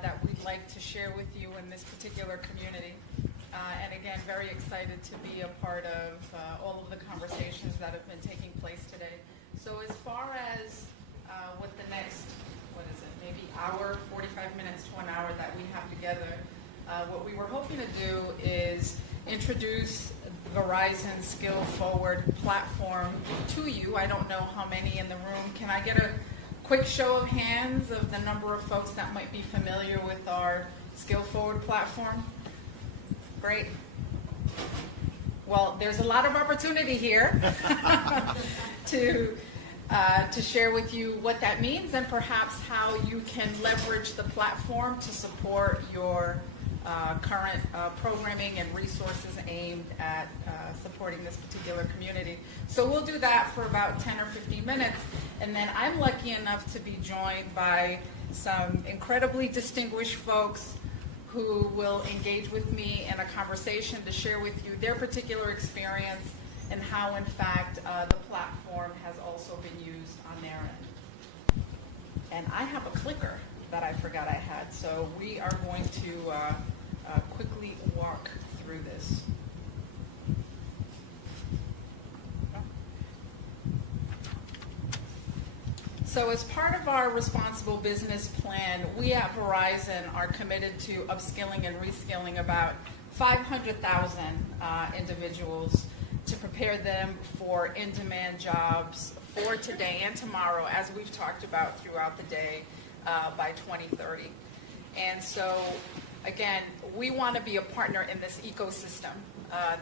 that we'd like to share with you in this particular community. And again, very excited to be a part of all of the conversations that have been taking place today. So as far as what the next, maybe hour, 45 minutes to an hour that we have together, what we were hoping to do is introduce Verizon Skill Forward platform to you. I don't know how many in the room. Can I get a quick show of hands of the number of folks that might be familiar with our Skill Forward platform? Great. Well, there's a lot of opportunity here to share with you what that means and perhaps how you can leverage the platform to support your current programming and resources aimed at supporting this particular community. So we'll do that for about 10 or 15 minutes, and then I'm lucky enough to be joined by some incredibly distinguished folks who will engage with me in a conversation to share with you their particular experience and how, in fact, the platform has also been used on their end. And I have a clicker that I forgot I had, so we are going to quickly walk through this. So as part of our responsible business plan, we at Verizon are committed to upskilling and reskilling about 500,000 individuals to prepare them for in-demand jobs for today and tomorrow, as we've talked about throughout the day, by 2030. And so, again, we want to be a partner in this ecosystem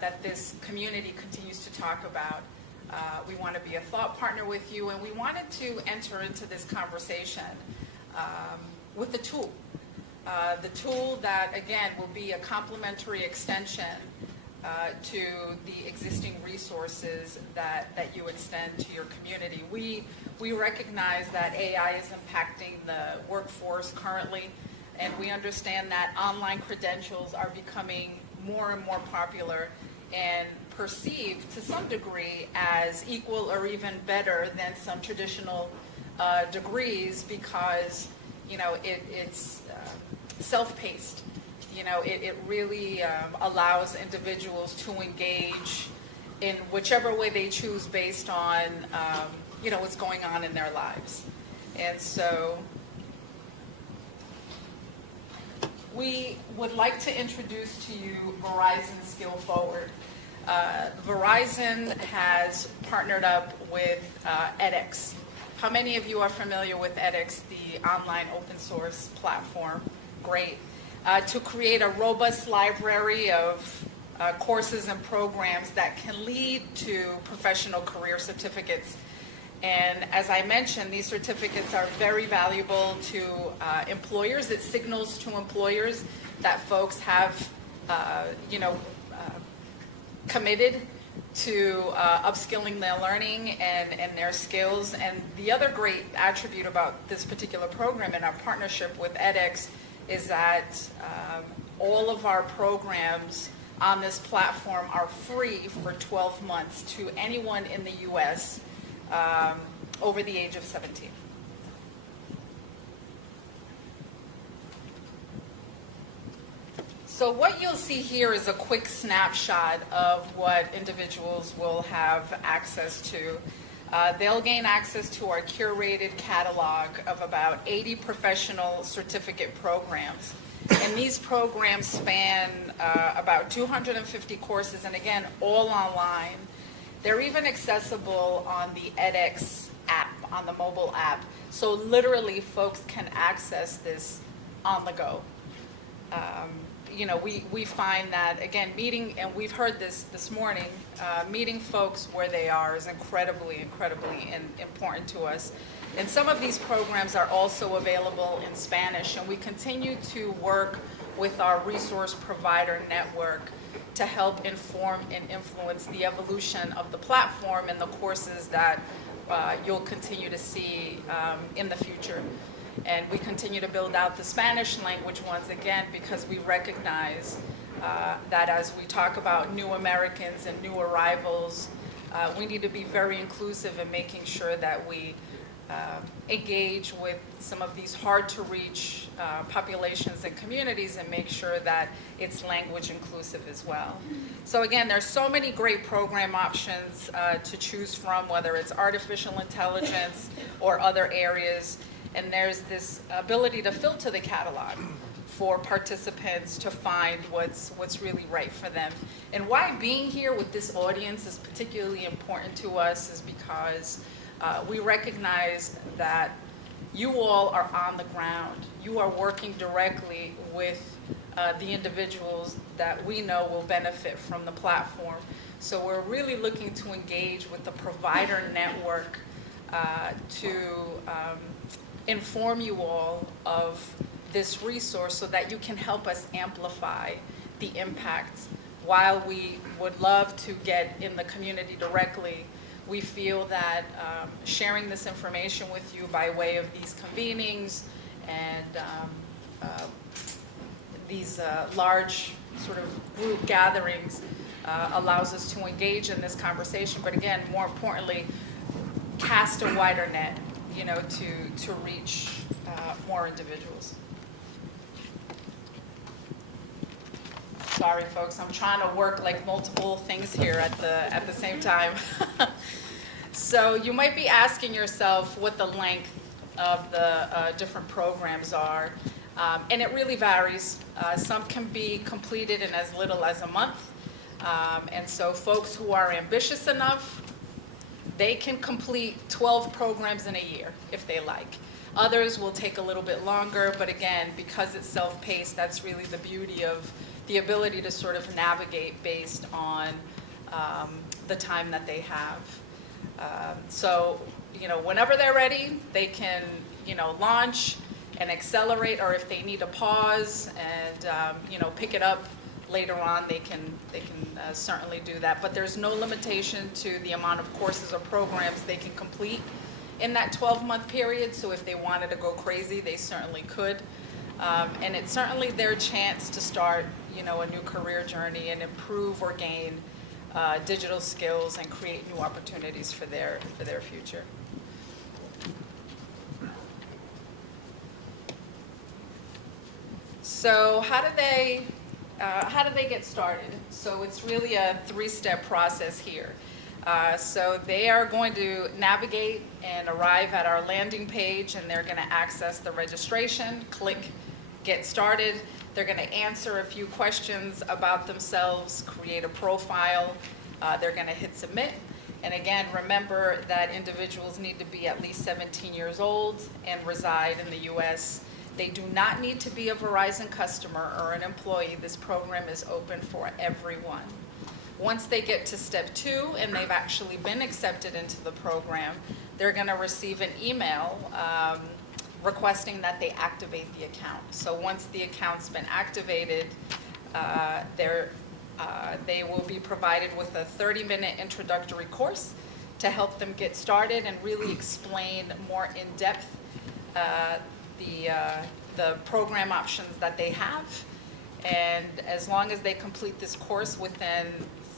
that this community continues to talk about. We want to be a thought partner with you, and we wanted to enter into this conversation with the tool. The tool that, again, will be a complementary extension to the existing resources that you extend to your community. We recognize that AI is impacting the workforce currently, and we understand that online credentials are becoming more and more popular and perceived to some degree as equal or even better than some traditional degrees because, it's self-paced. It really allows individuals to engage in whichever way they choose based on, what's going on in their lives. And so we would like to introduce to you Verizon Skill Forward. Verizon has partnered up with edX. How many of you are familiar with edX, the online open source platform? Great. To create a robust library of courses and programs that can lead to professional career certificates. And as I mentioned, these certificates are very valuable to employers. It signals to employers that folks have, committed to upskilling their learning and their skills. And the other great attribute about this particular program and our partnership with edX is that all of our programs on this platform are free for 12 months to anyone in the U.S. Over the age of 17. So what you'll see here is a quick snapshot of what individuals will have access to. They'll gain access to our curated catalog of about 80 professional certificate programs. And these programs span about 250 courses, and again, all online. They're even accessible on the edX app, on the mobile app. So literally, folks can access this on the go. We find that, again, meeting, and we've heard this morning, meeting folks where they are is incredibly important to us. And some of these programs are also available in Spanish, and we continue to work with our resource provider network to help inform and influence the evolution of the platform and the courses that you'll continue to see in the future. And we continue to build out the Spanish language once again because we recognize that as we talk about new Americans and new arrivals, we need to be very inclusive in making sure that we engage with some of these hard-to-reach populations and communities and make sure that it's language inclusive as well. So again, there's so many great program options to choose from, whether it's artificial intelligence or other areas. And there's this ability to filter the catalog for participants to find what's really right for them. And why being here with this audience is particularly important to us is because we recognize that you all are on the ground. You are working directly with the individuals that we know will benefit from the platform. So we're really looking to engage with the provider network to inform you all of this resource so that you can help us amplify the impact. While we would love to get in the community directly, we feel that sharing this information with you by way of these convenings and these large sort of group gatherings allows us to engage in this conversation, but again, more importantly, cast a wider net, you know, to reach more individuals. Sorry, folks, I'm trying to work like multiple things here at the same time. So you might be asking yourself what the length of the different programs are, and it really varies. Some can be completed in as little as a month, and so folks who are ambitious enough, they can complete 12 programs in a year if they like. Others will take a little bit longer, but again, because it's self-paced, that's really the beauty of the ability to sort of navigate based on the time that they have. So, you know, whenever they're ready, they can, you know, launch and accelerate, or if they need a pause and, you know, pick it up later on, they can certainly do that. But there's no limitation to the amount of courses or programs they can complete in that 12-month period. So if they wanted to go crazy, they certainly could. And it's certainly their chance to start, you know, a new career journey and improve or gain digital skills and create new opportunities for their future. So how do they get started? So it's really a three-step process here. So they are going to navigate and arrive at our landing page, and they're going to access the registration, click Get Started. They're going to answer a few questions about themselves, create a profile. They're going to hit Submit. And again, remember that individuals need to be at least 17 years old and reside in the U.S. They do not need to be a Verizon customer or an employee. This program is open for everyone. Once they get to step 2 and they've actually been accepted into the program, they're going to receive an email requesting that they activate the account. So once the account's been activated, they will be provided with a 30-minute introductory course to help them get started and really explain more in depth the program options that they have. And as long as they complete this course within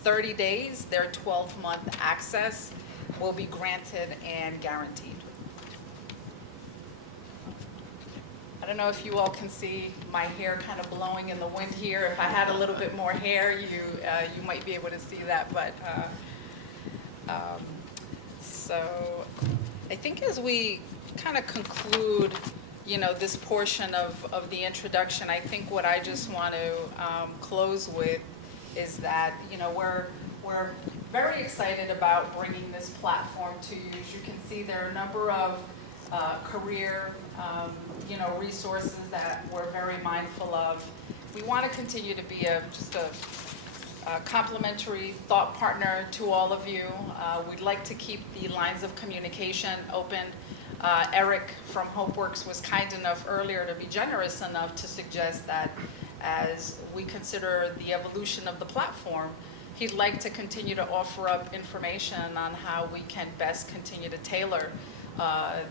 30 days, their 12-month access will be granted and guaranteed. I don't know if you all can see my hair kind of blowing in the wind here. If I had a little bit more hair, you might be able to see that. But so I think as we kind of conclude, you know, this portion of the introduction, I think what I just want to close with is that, you know, we're very excited about bringing this platform to you. As you can see, there are a number of career you know, resources that we're very mindful of. We want to continue to be just a complimentary thought partner to all of you. We'd like to keep the lines of communication open. Eric from HopeWorks was kind enough earlier to be generous enough to suggest that as we consider the evolution of the platform, he'd like to continue to offer up information on how we can best continue to tailor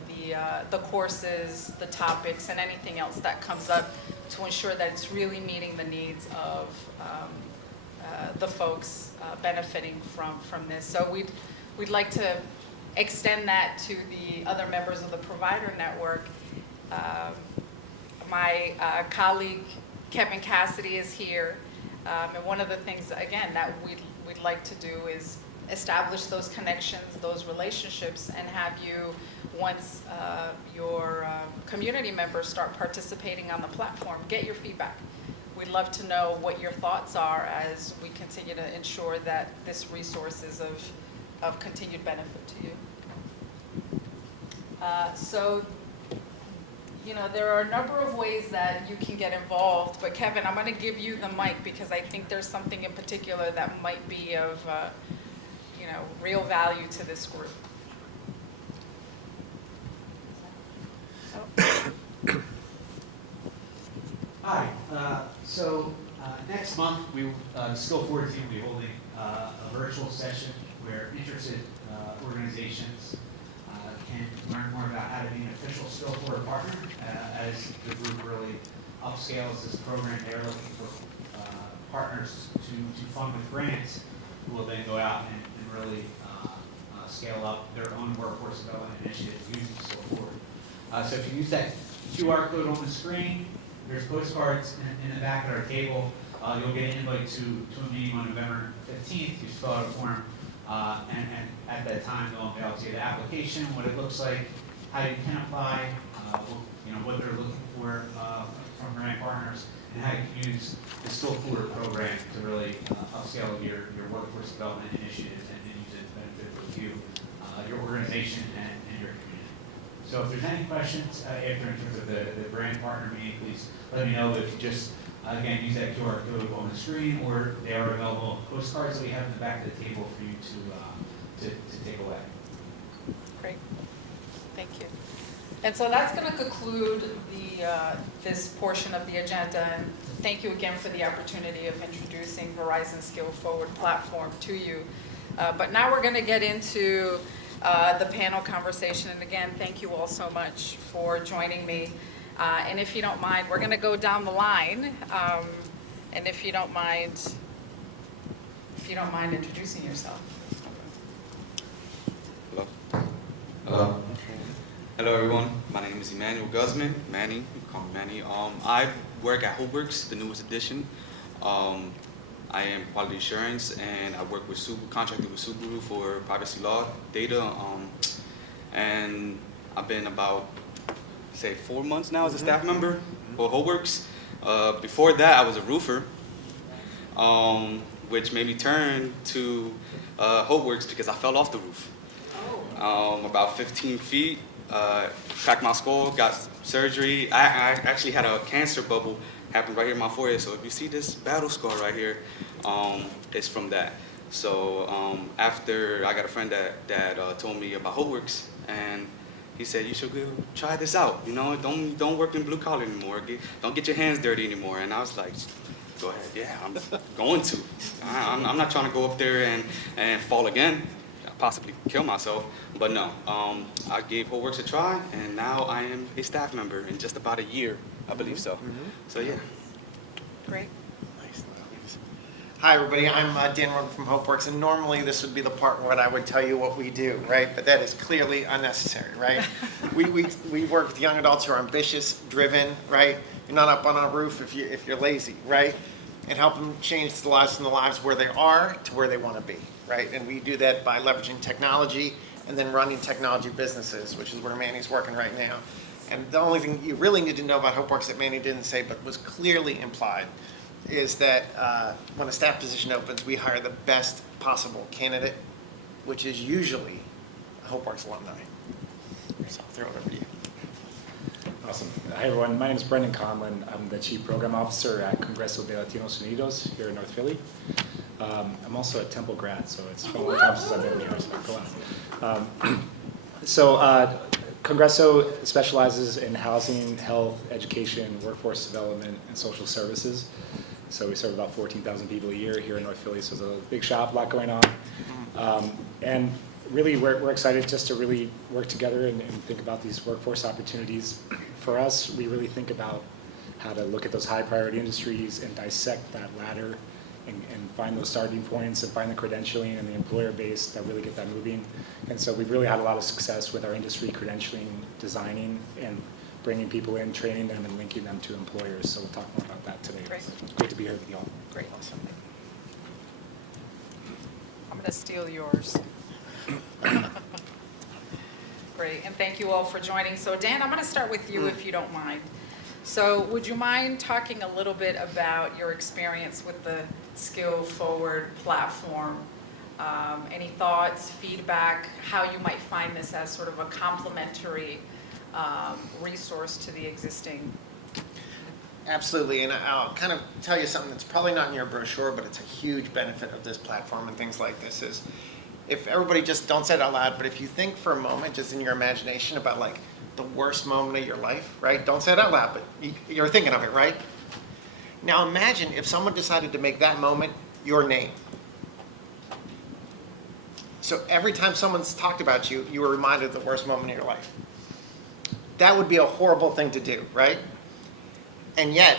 the courses, the topics, and anything else that comes up to ensure that it's really meeting the needs of the folks benefiting from this. So we'd like to extend that to the other members of the provider network. My colleague Kevin Cassidy is here, and one of the things, again, that we'd like to do is establish those connections, those relationships, and have you, once your community members start participating on the platform, get your feedback. We'd love to know what your thoughts are as we continue to ensure that this resource is of continued benefit to you. So, you know, there are a number of ways that you can get involved, but Kevin, I'm going to give you the mic because I think there's something in particular that might be of, you know, real value to this group. Hi. Next month, the Skill Forward team will be holding a virtual session where interested organizations can learn more about how to be an official Skill Forward partner as the group really upscales this program. They're looking for partners to fund with grants who will then go out and really scale up their own workforce development initiatives using Skill Forward. So if you use that QR code on the screen, there's postcards in the back of our table. You'll get an invite to a meeting on November 15th. You fill out a form, and at that time they'll unveil to you the application, what it looks like, how you can apply, what they're looking for from grant partners, and how you can use the Skill Forward program to really upscale your workforce development initiatives and use it to benefit both you, your organization, and your community. So if there's any questions after in terms of the brand partner meeting, please let me know. If you just, again, use that QR code on the screen, or they are available postcards that we have in the back of the table for you to take away. Great. Thank you. And so that's going to conclude this portion of the agenda. And thank you again for the opportunity of introducing Verizon Skill Forward platform to you. But now we're going to get into the panel conversation. And again, thank you all so much for joining me. And if you don't mind, we're going to go down the line. And if you don't mind introducing yourself. Hello. Hello. Hello, everyone. My name is Emmanuel Guzman. Manny, you can call me Manny. I work at HopeWorks, the newest edition. I am quality assurance, and I work with contracted with Subaru for privacy law data. And I've been about, say, 4 months now as a staff member for HopeWorks. Before that, I was a roofer, which made me turn to HopeWorks because I fell off the roof. About 15 feet, cracked my skull, got surgery. I actually had a cancer bubble happen right here in my forehead. So if you see this battle scar right here, it's from that. So after I got a friend that told me about HopeWorks, and he said, you should go try this out. You know, don't work in blue collar anymore. Don't get your hands dirty anymore. And I was like, go ahead. Yeah, I'm going to. I'm not trying to go up there and fall again, possibly kill myself. But no, I gave HopeWorks a try, and now I am a staff member in just about a year, I believe so. So yeah. Great. Nice. Hi, everybody. I'm Dan Roden from HopeWorks, and normally this would be the part where I would tell you what we do, right? But that is clearly unnecessary, right? we work with young adults who are ambitious, driven, right? You're not up on a roof if you're lazy, right? And help them change the lives from the lives where they are to where they want to be, right? And we do that by leveraging technology and then running technology businesses, which is where Manny's working right now. And the only thing you really need to know about HopeWorks that Manny didn't say but was clearly implied is that when a staff position opens, we hire the best possible candidate, which is usually a HopeWorks alumni. So I'll throw it over to you. Awesome. Hi, everyone. My name is Brendan Conlon. I'm the Chief Program Officer at Congreso de Latinos Unidos here in North Philly. I'm also a Temple grad, so it's been a long time since I've been here, so go on. Congreso specializes in housing, health, education, workforce development, and social services. So we serve about 14,000 people a year here in North Philly, so it's a big shop, a lot going on. And really, we're excited just to really work together and think about these workforce opportunities. For us, we really think about how to look at those high priority industries and dissect that ladder and find those starting points and find the credentialing and the employer base that really get that moving. And so we've really had a lot of success with our industry credentialing, designing, and bringing people in, training them, and linking them to employers. So we'll talk more about that today. Great. It's great to be here with you all. Great. I'm going to steal yours. Great, and thank you all for joining. So Dan, I'm going to start with you if you don't mind. So would you mind talking a little bit about your experience with the Skill Forward platform? Any thoughts, feedback, how you might find this as sort of a complementary resource to the existing? Absolutely, and I'll kind of tell you something that's probably not in your brochure, but it's a huge benefit of this platform and things like this is, if everybody just don't say it out loud, but if you think for a moment, just in your imagination about like the worst moment of your life, right? Don't say it out loud, but you're thinking of it, right? Now imagine if someone decided to make that moment your name. So every time someone's talked about you, you were reminded of the worst moment of your life. That would be a horrible thing to do, right? And yet,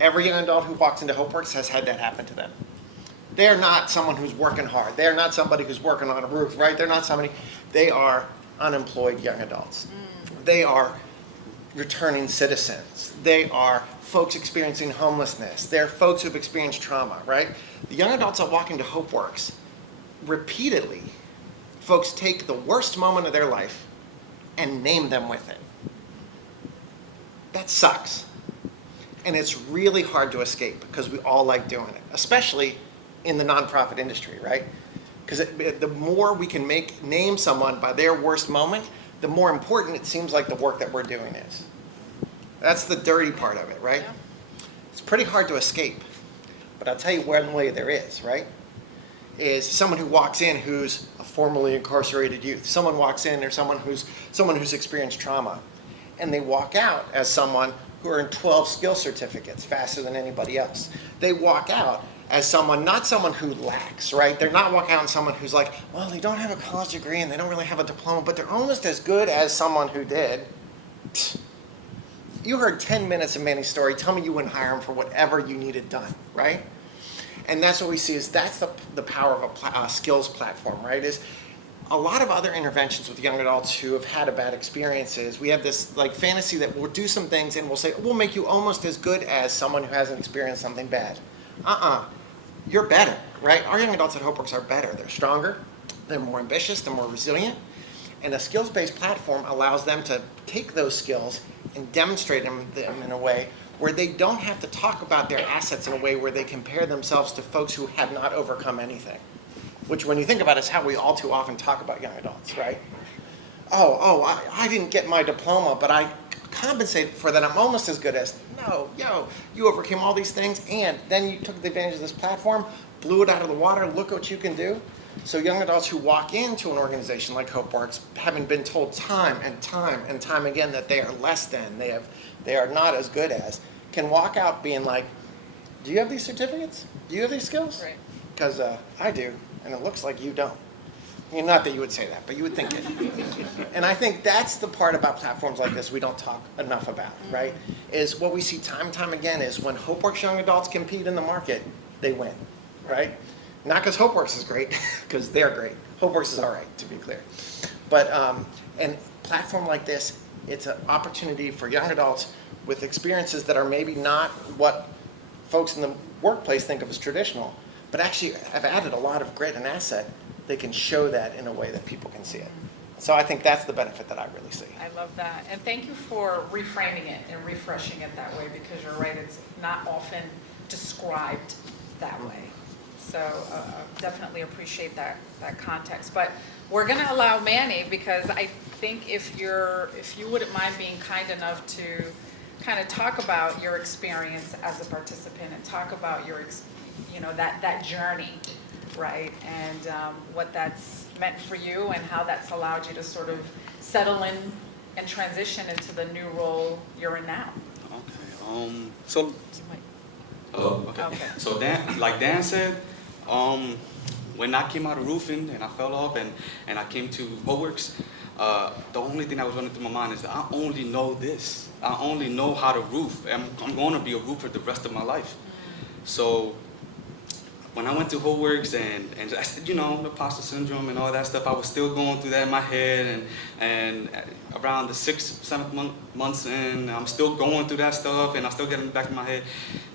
every young adult who walks into HopeWorks has had that happen to them. They're not someone who's working hard. They're not somebody who's working on a roof, right? They're not somebody, they are unemployed young adults. They are returning citizens. They are folks experiencing homelessness. They're folks who've experienced trauma, right? The young adults that walk into HopeWorks, repeatedly, folks take the worst moment of their life and name them with it. That sucks. And it's really hard to escape because we all like doing it, especially in the nonprofit industry, right? Because the more we can name someone by their worst moment, the more important it seems like the work that we're doing is. That's the dirty part of it, right? Yeah. It's pretty hard to escape. But I'll tell you one way there is, right? Is someone who walks in who's a formerly incarcerated youth. Someone walks in, there's someone who's experienced trauma. And they walk out as someone who earned 12 skill certificates faster than anybody else. They walk out as someone, not someone who lacks, right? They're not walking out as someone who's like, well, they don't have a college degree and they don't really have a diploma, but they're almost as good as someone who did. You heard 10 minutes of Manny's story. Tell me you wouldn't hire him for whatever you needed done, right? And that's what we see is that's the power of a skills platform, right? Is a lot of other interventions with young adults who have had a bad experiences, we have this like fantasy that we'll do some things and we'll say, we'll make you almost as good as someone who hasn't experienced something bad. You're better, right? Our young adults at HopeWorks are better. They're stronger, they're more ambitious, they're more resilient. And a skills-based platform allows them to take those skills and demonstrate them in a way where they don't have to talk about their assets in a way where they compare themselves to folks who have not overcome anything. Which when you think about it is how we all too often talk about young adults, right? I didn't get my diploma, but I compensated for that. I'm almost as good as, no, you overcame all these things and then you took advantage of this platform, blew it out of the water, look what you can do. So young adults who walk into an organization like HopeWorks, having been told time and time again that they are less than, they are not as good as, can walk out being like, do you have these certificates? Do you have these skills? Right. Because I do, and it looks like you don't. I mean, not that you would say that, but you would think it. And I think that's the part about platforms like this we don't talk enough about, right? Is what we see time and time again is when HopeWorks young adults compete in the market, they win, right? Not because HopeWorks is great, because they're great. HopeWorks is all right, to be clear. But and platform like this, it's an opportunity for young adults with experiences that are maybe not what folks in the workplace think of as traditional, but actually have added a lot of grit and asset. They can show that in a way that people can see it. So I think that's the benefit that I really see. I love that. And thank you for reframing it and refreshing it that way because you're right, it's not often described that way. So definitely appreciate that context. But we're going to allow Manny because I think if you wouldn't mind being kind enough to kind of talk about your experience as a participant and talk about your, that journey, right? And what that's meant for you and how that's allowed you to sort of settle in and transition into the new role you're in now. Okay. Okay. So Dan said, when I came out of roofing and I fell off and I came to HopeWorks, the only thing that was running through my mind is that I only know this. I only know how to roof. I'm going to be a roofer the rest of my life. So when I went to Homeworks and I said, you know, imposter syndrome and all that stuff, I was still going through that in my head, and around the 6th, 7th months in, I'm still going through that stuff, and I still get in the back of my head.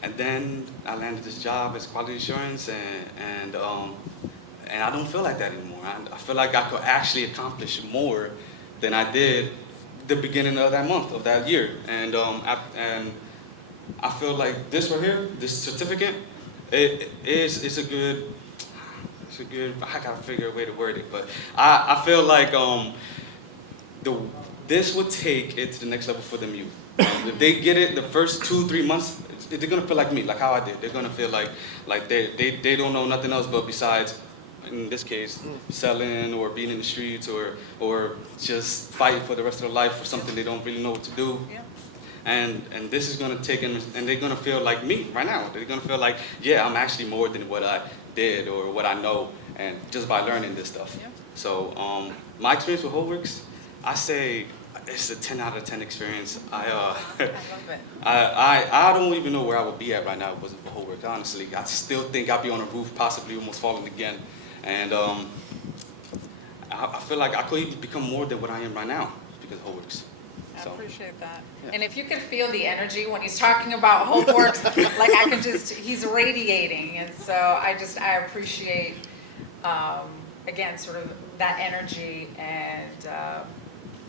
And then I landed this job as quality assurance, and I don't feel like that anymore. I feel like I could actually accomplish more than I did the beginning of that month, of that year. And I feel like this right here, this certificate, it's a good, I gotta figure a way to word it, but I feel like this would take it to the next level for them youth. If they get it the first 2-3 months, they're gonna feel like me, like how I did. They're gonna feel like they don't know nothing else but besides, in this case, selling or being in the streets or just fighting for the rest of their life for something they don't really know what to do. Yeah. And this is gonna take them, and they're gonna feel like me right now. They're gonna feel like, yeah, I'm actually more than what I did or what I know, and just by learning this stuff. Yeah. So my experience with Homeworks, I say it's a 10 out of 10 experience. I love it. I don't even know where I would be at right now if it wasn't for Homeworks. Honestly, I still think I'd be on a roof, possibly almost falling again. And I feel like I could even become more than what I am right now because of Homeworks. I So, appreciate that. Yeah. And if you can feel the energy when he's talking about Homeworks, like I can just, he's radiating. And so I appreciate, again, sort of that energy and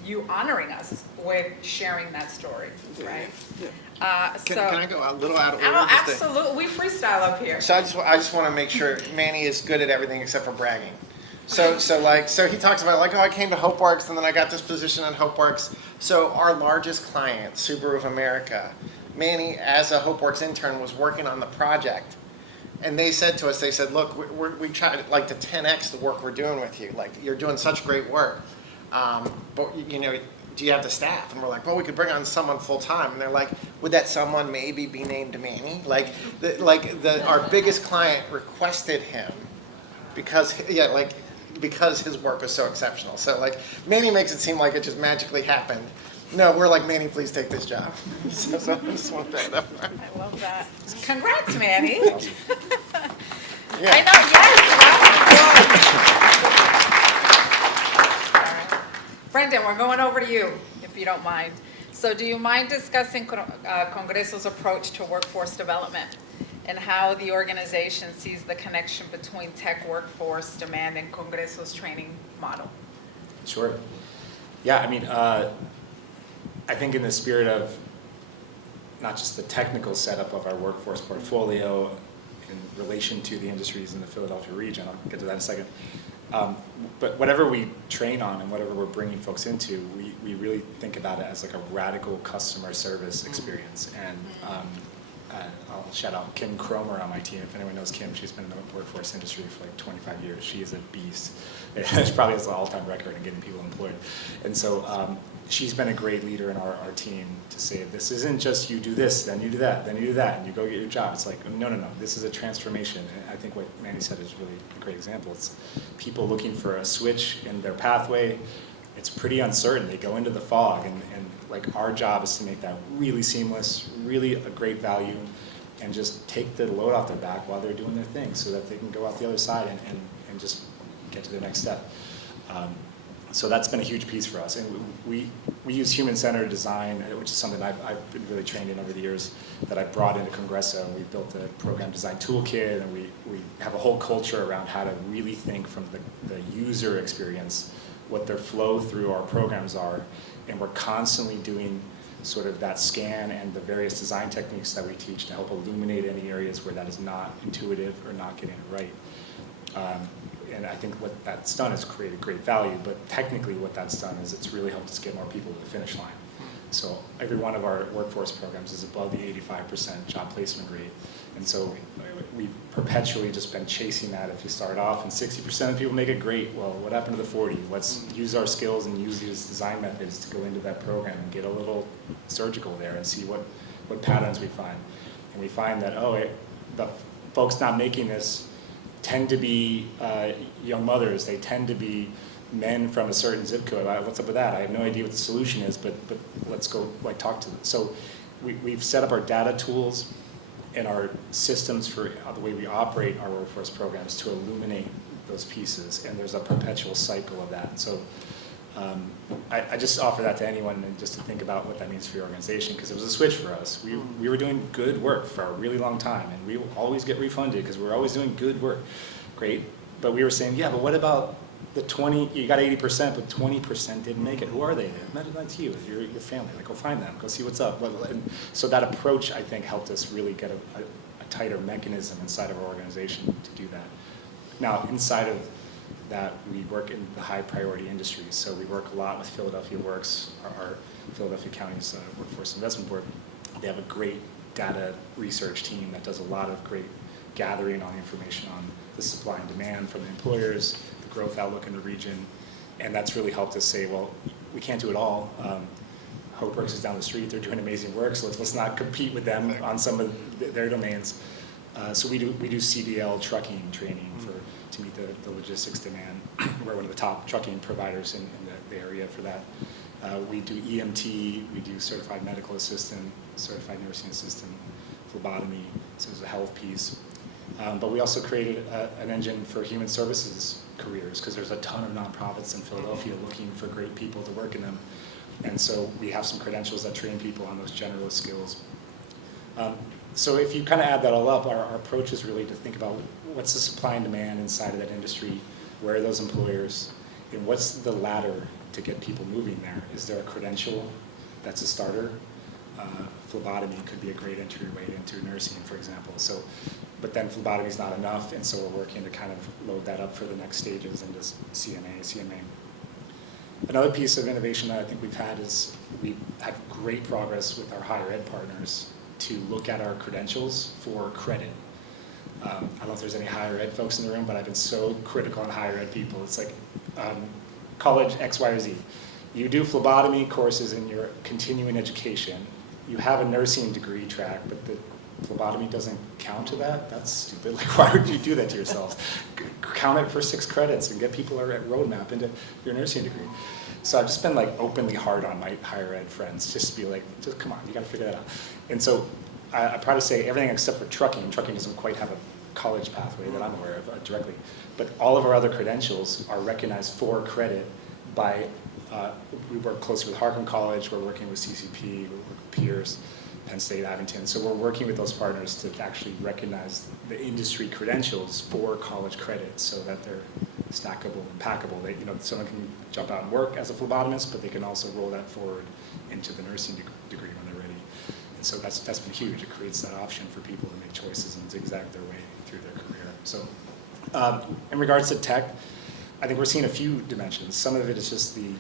you honoring us with sharing that story, right? Can I go a little out of order? Oh, Just to- absolutely. We freestyle up here. So I just want to make sure Manny is good at everything except for bragging. So he talks about like, oh, I came to HopeWorks and then I got this position at HopeWorks. So our largest client, Subaru of America, Manny, as a HopeWorks intern, was working on the project. And they said to us, they said, look, we try like to 10x the work we're doing with you. Like, you're doing such great work. But, you know, do you have the staff? And we're like, well, we could bring on someone full time. And they're like, would that someone maybe be named Manny? Our biggest client requested him because his work was so exceptional. So like, Manny makes it seem like it just magically happened. No, we're like, Manny, please take this job. So I just want to back that up. I love that. Congrats, Manny. Yeah. I know, yes. All right. Brendan, we're going over to you, if you don't mind. So do you mind discussing Congreso's approach to workforce development and how the organization sees the connection between tech workforce demand and Congreso's training model? Sure. Yeah, I mean, I think in the spirit of not just the technical setup of our workforce portfolio in relation to the industries in the Philadelphia region, I'll get to that in a second, but whatever we train on and whatever we're bringing folks into, we really think about it as like a radical customer service experience. And I'll shout out Kim Cromer on my team. If anyone knows Kim, she's been in the workforce industry for like 25 years. She is a beast. She probably has an all-time record in getting people employed. And so she's been a great leader in our team to say, this isn't just you do this, then you do that, then you do that, and you go get your job. It's like, no, this is a transformation. And I think what Manny said is really a great example. It's people looking for a switch in their pathway. It's pretty uncertain. They go into the fog, and like our job is to make that really seamless, really a great value, and just take the load off their back while they're doing their thing so that they can go out the other side and just get to the next step. So that's been a huge piece for us. And we use human-centered design, which is something I've been really trained in over the years, that I brought into Congreso. We built a program design toolkit, and we have a whole culture around how to really think from the user experience, what their flow through our programs are, and we're constantly doing sort of that scan and the various design techniques that we teach to help illuminate any areas where that is not intuitive or not getting it right. And I think what that's done is created great value, but technically what that's done is it's really helped us get more people to the finish line. So every one of our workforce programs is above the 85% job placement rate. And so we've perpetually just been chasing that. If you start off and 60% of people make it, great. Well, what happened to the 40? Let's use our skills and use these design methods to go into that program and get a little surgical there and see what patterns we find. And we find that, the folks not making this tend to be young mothers. They tend to be men from a certain zip code. What's up with that? I have no idea what the solution is, but let's go talk to them. So we've set up our data tools, and our systems for the way we operate our workforce programs to illuminate those pieces, and there's a perpetual cycle of that. So I just offer that to anyone, and just to think about what that means for your organization, because it was a switch for us. We were doing good work for a really long time, and we will always get refunded because we're always doing good work. Great, but we were saying, yeah, but what about the 20, you got 80%, but 20% didn't make it. Who are they? That's you, your family. Like, go find them, go see what's up. And so that approach, I think, helped us really get a tighter mechanism inside of our organization to do that. Now, inside of that, we work in the high priority industries. So we work a lot with Philadelphia Works, our Philadelphia County's Workforce Investment Board. They have a great data research team that does a lot of great gathering on information on the supply and demand from the employers, the growth outlook in the region, and that's really helped us say, well, we can't do it all. HopeWorks is down the street, they're doing amazing work, so let's not compete with them on some of their domains. So we do CDL trucking training to meet the logistics demand. We're one of the top trucking providers in the area for that. We do EMT, we do certified medical assistant, certified nursing assistant, phlebotomy, so there's a health piece. But we also created an engine for human services careers, because there's a ton of nonprofits in Philadelphia looking for great people to work in them. And so we have some credentials that train people on those generalist skills. So if you kind of add that all up, our approach is really to think about what's the supply and demand inside of that industry, where are those employers, and what's the ladder to get people moving there? Is there a credential that's a starter? Phlebotomy could be a great entryway into nursing, for example. So, but then phlebotomy is not enough, and so we're working to kind of load that up for the next stages into CMA. Another piece of innovation that I think we've had is we've had great progress with our higher ed partners to look at our credentials for credit. I don't know if there's any higher ed folks in the room, but I've been so critical on higher ed people. It's like college X, Y, or Z. You do phlebotomy courses in your continuing education. You have a nursing degree track, but the phlebotomy doesn't count to that? That's stupid. Like, why would you do that to yourselves? Count it for 6 credits and get people at roadmap into your nursing degree. So I've just been like openly hard on my higher ed friends, just to be like, just come on, you gotta figure that out. And so I'm proud to say everything except for trucking. Trucking doesn't quite have a college pathway that I'm aware of directly, but all of our other credentials are recognized for credit by, we work closely with Harkin College, we're working with CCP, we work with Pierce, Penn State, Abington. So we're working with those partners to actually recognize the industry credentials for college credit so that they're stackable and packable. They, someone can jump out and work as a phlebotomist, but they can also roll that forward into the nursing degree when they're ready. And so that's been huge. It creates that option for people to make choices and zigzag their way through their career. So in regards to tech, I think we're seeing a few dimensions. Some of it is just the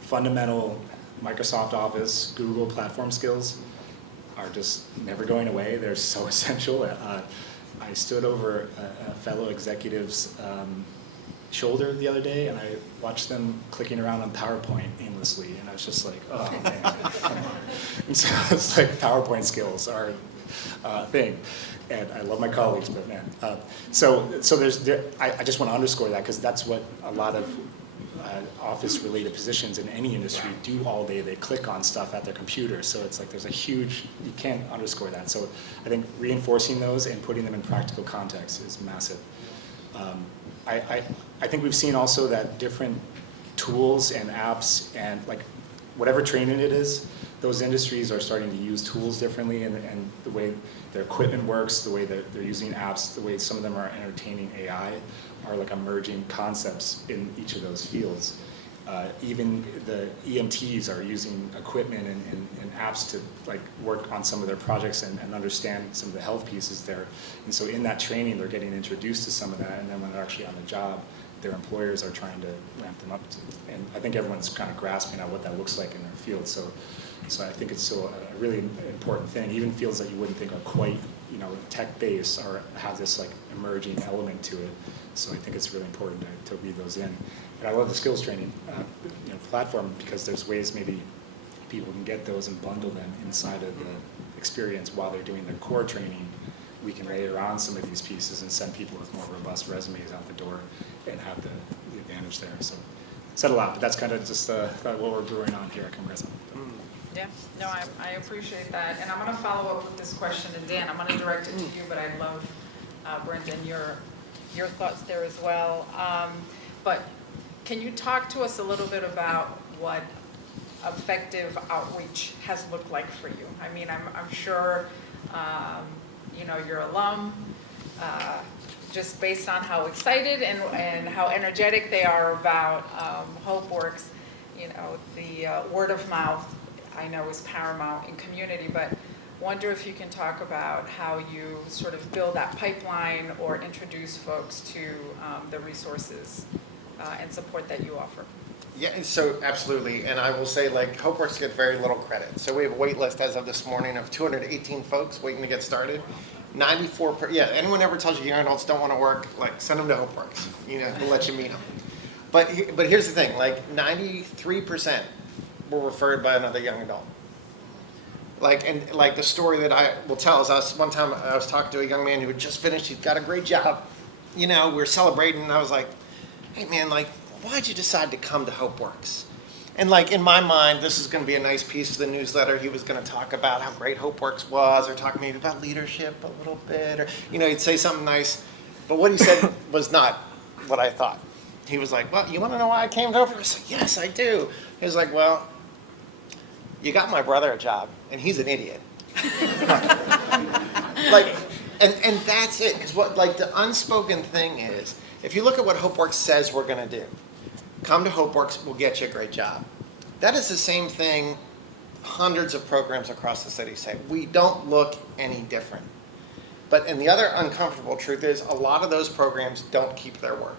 fundamental Microsoft Office, Google platform skills are just never going away. They're so essential. I stood over a fellow executive's shoulder the other day, and I watched them clicking around on PowerPoint aimlessly, and I was just like, oh man, come on. And so it's like PowerPoint skills are a thing, and I love my colleagues, but man. So I just want to underscore that, because that's what a lot of office-related positions in any industry do all day. They click on stuff at their computer, so it's like there's a huge, you can't underscore that. So I think reinforcing those and putting them in practical context is massive. I think we've seen also that different tools and apps and like whatever training it is, those industries are starting to use tools differently, and the way their equipment works, the way that they're using apps, the way some of them are entertaining AI are like emerging concepts in each of those fields. Even the EMTs are using equipment and apps to like work on some of their projects and understand some of the health pieces there. And so in that training, they're getting introduced to some of that, and then when they're actually on the job, their employers are trying to ramp them up. And I think everyone's kind of grasping at what that looks like in their field. So I think it's still a really important thing. Even fields that you wouldn't think are quite, tech-based or have this like emerging element to it. So I think it's really important to weave those in. And I love the skills training platform, because there's ways maybe people can get those and bundle them inside of the experience while they're doing their core training. We can layer on some of these pieces and send people with more robust resumes out the door and have the advantage there. So said a lot, but that's kind of just what we're brewing on here at Congress. Yeah, no, I appreciate that. And I'm going to follow up with this question, and Dan, I'm going to direct it to you, but I'd love, Brendan, your thoughts there as well. But can you talk to us a little bit about what effective outreach has looked like for you? I mean, I'm sure, you know, your alum, just based on how excited and how energetic they are about HopeWorks, you know, the word of mouth, I know, is paramount in community, but wonder if you can talk about how you sort of build that pipeline or introduce folks to the resources and support that you offer. Yeah, so absolutely, and I will say, like, HopeWorks get very little credit. So we have a wait list as of this morning of 218 folks waiting to get started. 94, yeah, anyone ever tells you young adults don't want to work, like, send them to HopeWorks, you know, we'll let you meet them. But here's the thing, like, 93% were referred by another young adult. Like, and like the story that I will tell is one time I was talking to a young man who had just finished, he'd got a great job, you know, we were celebrating, and I was like, hey man, like, why'd you decide to come to HopeWorks? And like, in my mind, this is going to be a nice piece of the newsletter. He was going to talk about how great HopeWorks was, or talk maybe about leadership a little bit, or, you know, he'd say something nice. But what he said was not what I thought. He was like, well, you want to know why I came to HopeWorks? I was like, yes, I do. He was like, well, you got my brother a job, and he's an idiot. Like, and that's it. Because what, like, the unspoken thing is, if you look at what HopeWorks says we're going to do, come to HopeWorks, we'll get you a great job. That is the same thing hundreds of programs across the city say. We don't look any different. But, and the other uncomfortable truth is, a lot of those programs don't keep their word.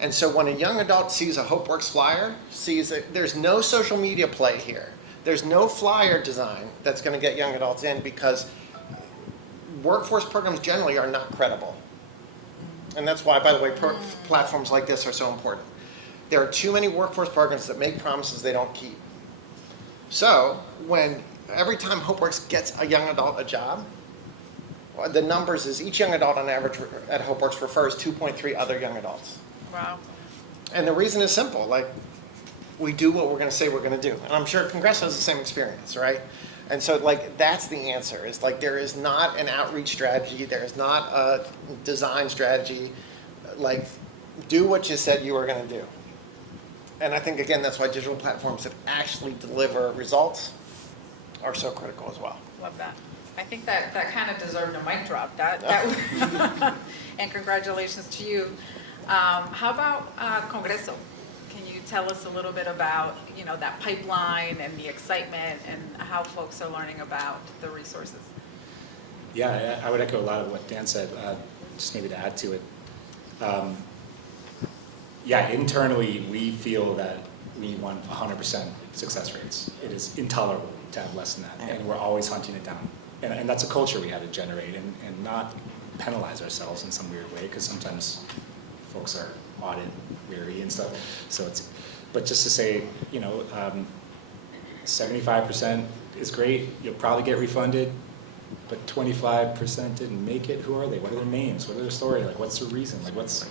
And so when a young adult sees a HopeWorks flyer, sees that there's no social media play here, there's no flyer design that's going to get young adults in, because workforce programs generally are not credible. And that's why, by the way, platforms like this are so important. There are too many workforce programs that make promises they don't keep. So every time HopeWorks gets a young adult a job, the numbers is each young adult on average at HopeWorks refers 2.3 other young adults. Wow. And the reason is simple, like, we do what we're going to say we're going to do. And I'm sure Congress has the same experience, right? And so, like, that's the answer, is like, there is not an outreach strategy, there is not a design strategy. Like, do what you said you were going to do. And I think, again, that's why digital platforms that actually deliver results are so critical as well. Love that. I think that kind of deserved a mic drop. And congratulations to you. How about Congreso? Can you tell us a little bit about, you know, that pipeline and the excitement and how folks are learning about the resources? Yeah, I would echo a lot of what Dan said, just maybe to add to it. Yeah, internally, we feel that we want 100% success rates. It is intolerable to have less than that, and we're always hunting it down. And that's a culture we had to generate, and not penalize ourselves in some weird way, because sometimes folks are audit weary and stuff. So but just to say, you know, 75% is great. You'll probably get refunded, but 25% didn't make it. Who are they? What are their names? What are their story? Like, what's the reason? Like, what's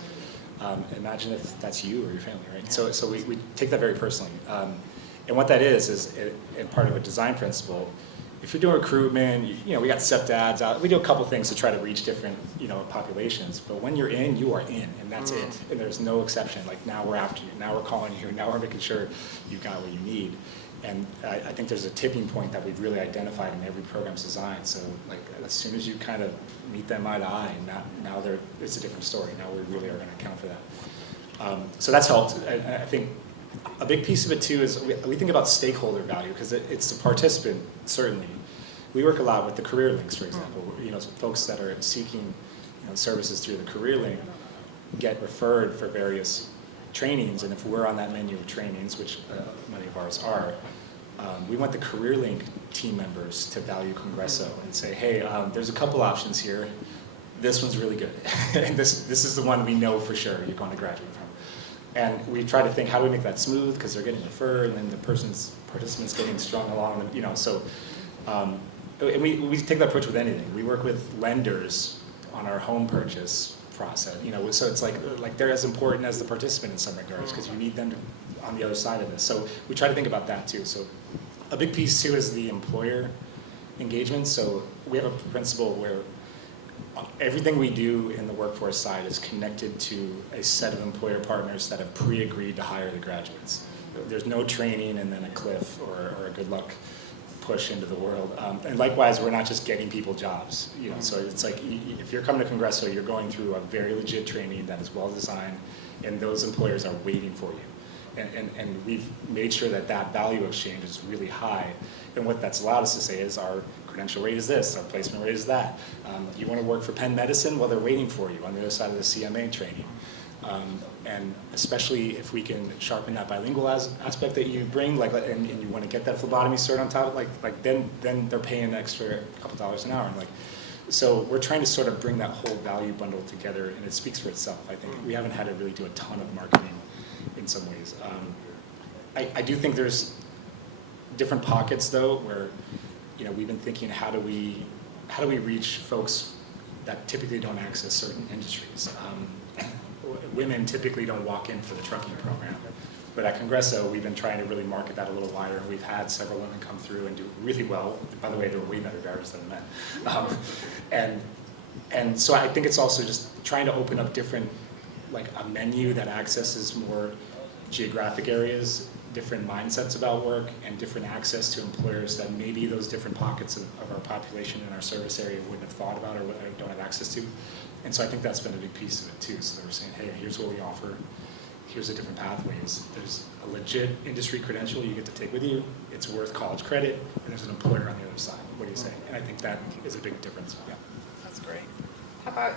imagine if that's you or your family, right? So we take that very personally. And what that is and part of a design principle. If you're doing recruitment, you know, we got SEPT ads out. We do a couple things to try to reach different, you know, populations. But when you're in, you are in, and that's it. And there's no exception. Like, now we're after you. Now we're calling you. Now we're making sure you've got what you need. And I think there's a tipping point that we've really identified in every program's design. So, like, as soon as you kind of meet them eye to eye, now it's a different story. Now we really are going to account for that. So that's helped. I think a big piece of it too is we think about stakeholder value, because it's the participant, certainly. We work a lot with the career links, for example. You know, folks that are seeking, you know, services through the career link get referred for various trainings, and if we're on that menu of trainings, which many of ours are, we want the career link team members to value Congreso and say, hey, there's a couple options here. This one's really good. And this is the one we know for sure you're going to graduate from. And we try to think, how do we make that smooth, because they're getting referred, and then the participant's getting strung along, you know, so. And we take that approach with anything. We work with lenders on our home purchase process, you know, so it's like they're as important as the participant in some regards, because you need them on the other side of this. So we try to think about that too. So A big piece too is the employer engagement. So we have a principle where everything we do in the workforce side is connected to a set of employer partners that have pre-agreed to hire the graduates. There's no training and then a cliff or a good luck push into the world. And likewise, we're not just getting people jobs. You know, so it's like if you're coming to Congresso, you're going through a very legit training that is well designed, and those employers are waiting for you. And we've made sure that that value exchange is really high. And what that's allowed us to say is our credential rate is this, our placement rate is that. You want to work for Penn Medicine? Well, they're waiting for you on the other side of the CMA training. And especially if we can sharpen that bilingual aspect that you bring, and you want to get that phlebotomy cert on top, then they're paying an extra couple dollars an hour. And so we're trying to sort of bring that whole value bundle together, and it speaks for itself. I think we haven't had to really do a ton of marketing in some ways. I do think there's different pockets though where we've been thinking how do we reach folks that typically don't access certain industries. Women typically don't walk in for the trucking program, but at Congresso we've been trying to really market that a little wider, and we've had several women come through and do really well. By the way, they're way better drivers than men. And so I think it's also just trying to open up different, a menu that accesses more geographic areas, different mindsets about work, and different access to employers that maybe those different pockets of our population in our service area wouldn't have thought about or don't have access to. And so I think that's been a big piece of it too. So they were saying, hey, here's what we offer. Here's a different pathways. There's a legit industry credential you get to take with you. It's worth college credit, and there's an employer on the other side. What do you say? And I think that is a big difference. Yeah. That's great. How about